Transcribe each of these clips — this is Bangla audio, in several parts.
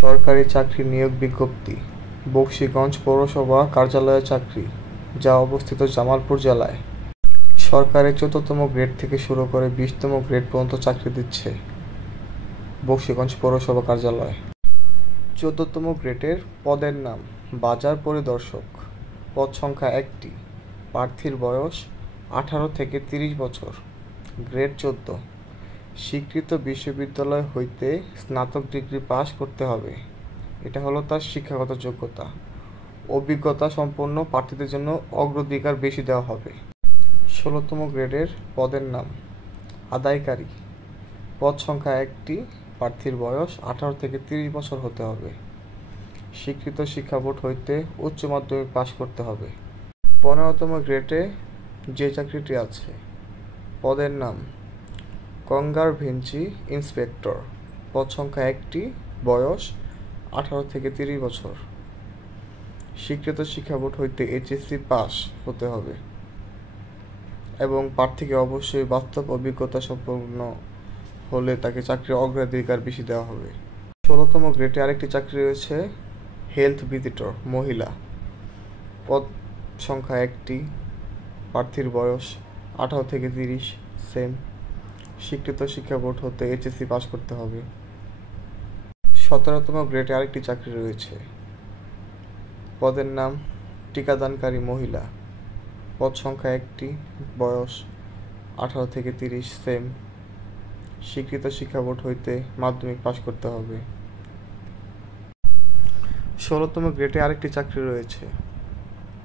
সরকারি চাকরি নিয়োগ বিজ্ঞপ্তি। বকশীগঞ্জ পৌরসভা কার্যালয়ে চাকরি, যা অবস্থিত জামালপুর জেলায়। সরকারি ৪র্থ গ্রেড থেকে শুরু করে ২০তম গ্রেড পর্যন্ত চাকরি দিচ্ছে বকশীগঞ্জ পৌরসভা কার্যালয়। ১৪তম গ্রেডের পদের নাম বাজার পরিদর্শক। পদ সংখ্যা ১টি। প্রার্থীর বয়স ১৮ থেকে ৩০ বছর। গ্রেড ১৪। স্বীকৃত বিশ্ববিদ্যালয় হইতে স্নাতক ডিগ্রি পাস করতে হবে। এটা হলো তার শিক্ষাগত যোগ্যতা। অভিজ্ঞতা সম্পন্ন প্রার্থীদের জন্য অগ্রাধিকার বেশি দেওয়া হবে। ১৬তম গ্রেডের পদের নাম আদায়কারী। পদ সংখ্যা ১টি। প্রার্থীর বয়স ১৮ থেকে ৩০ বছর হতে হবে। স্বীকৃত শিক্ষা বোর্ড হইতে উচ্চ মাধ্যমিক পাস করতে হবে। ১৫তম গ্রেডে যে চাকরিটি আছে, পদের নাম কনজারভেন্সি ইন্সপেক্টর। পদ সংখ্যা ১টি। বয়স ১৮ থেকে ৩০ বছর। স্বীকৃত শিক্ষা বোর্ড হইতে এইচএসসি পাস হতে হবে এবং প্রার্থীকে অবশ্যই বাস্তব অভিজ্ঞতা সম্পন্ন হলে তাকে চাকরির অগ্রাধিকার বেশি দেওয়া হবে। ১৬তম গ্রেডে আরেকটি চাকরি রয়েছে হেলথ ভিজিটর মহিলা। পদ সংখ্যা ১টি। প্রার্থীর বয়স ১৮ থেকে ৩০, সেম। স্বীকৃত শিক্ষা বোর্ড হতে এইচএসসি পাস করতে হবে। ১৭তম গ্রেডে আরেকটি চাকরি রয়েছে, পদের নাম টিকাদানকারী মহিলা। পদ সংখ্যা ১টি। বয়স ১৮ থেকে ৩০, সেম। স্বীকৃত শিক্ষা বোর্ড হইতে মাধ্যমিক পাস করতে হবে। ১৬তম গ্রেডে আরেকটি চাকরি রয়েছে,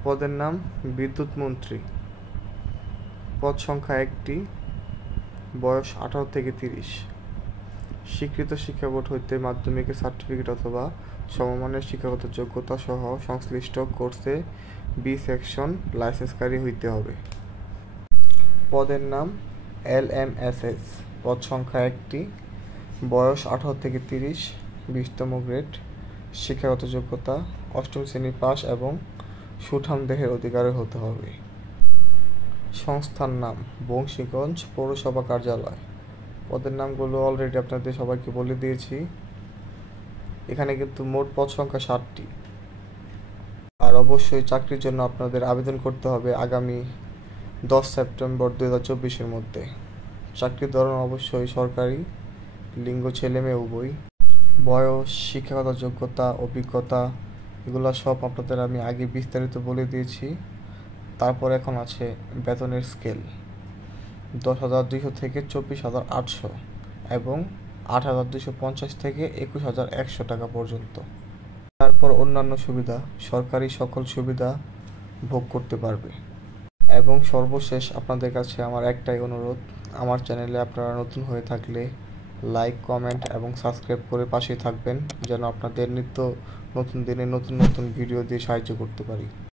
পদের নাম বিদ্যুৎ মন্ত্রী। পদ সংখ্যা 1টি। বয়স 18 থেকে 30। স্বীকৃত শিক্ষা বোর্ড হইতে মাধ্যমিকের সার্টিফিকেট অথবা সমমানের শিক্ষাগত যোগ্যতা সহ সংশ্লিষ্ট কোর্সে বি সেকশন লাইসেন্সকারী হইতে হবে। পদের নাম LMSS। পদ সংখ্যা 1টি। বয়স 18 থেকে 30। 20তম গ্রেড। শিক্ষাগত যোগ্যতা 8ম শ্রেণী পাস এবং সুঠাম দেহের অধিকারী হতে হবে। সংস্থার নাম বকশীগঞ্জ পৌরসভা কার্যালয়। পদের নামগুলো অলরেডি আপনাদের সবাইকে বলে দিয়েছি। এখানে কিন্তু মোট পদ সংখ্যা 7টি। আর অবশ্যই চাকরির জন্য আপনাদের আবেদন করতে হবে আগামী 10 সেপ্টেম্বর 2024-এর মধ্যে। চাকরির ধরন অবশ্যই সরকারি, লিঙ্গ ছেলে মেয়ে উভয়, বয়স, শিক্ষাগত যোগ্যতা, অভিজ্ঞতা এগুলো সব আপনাদের আমি আগে বিস্তারিত বলে দিয়েছি। তারপর এখন আছে বেতনের স্কেল 10,200 থেকে 24,800 এবং 8,250 থেকে 21,100 টাকা পর্যন্ত। তারপর অন্যান্য সুবিধা, সরকারি সকল সুবিধা ভোগ করতে পারবে। এবং সর্বশেষ আপনাদের কাছে আমার একটাই অনুরোধ, আমার চ্যানেলে আপনারা নতুন হয়ে থাকলে লাইক, কমেন্ট এবং সাবস্ক্রাইব করে পাশেই থাকবেন, যেন আপনাদের নিত্য নতুন দিনে নতুন নতুন ভিডিও দিয়ে সাহায্য করতে পারি।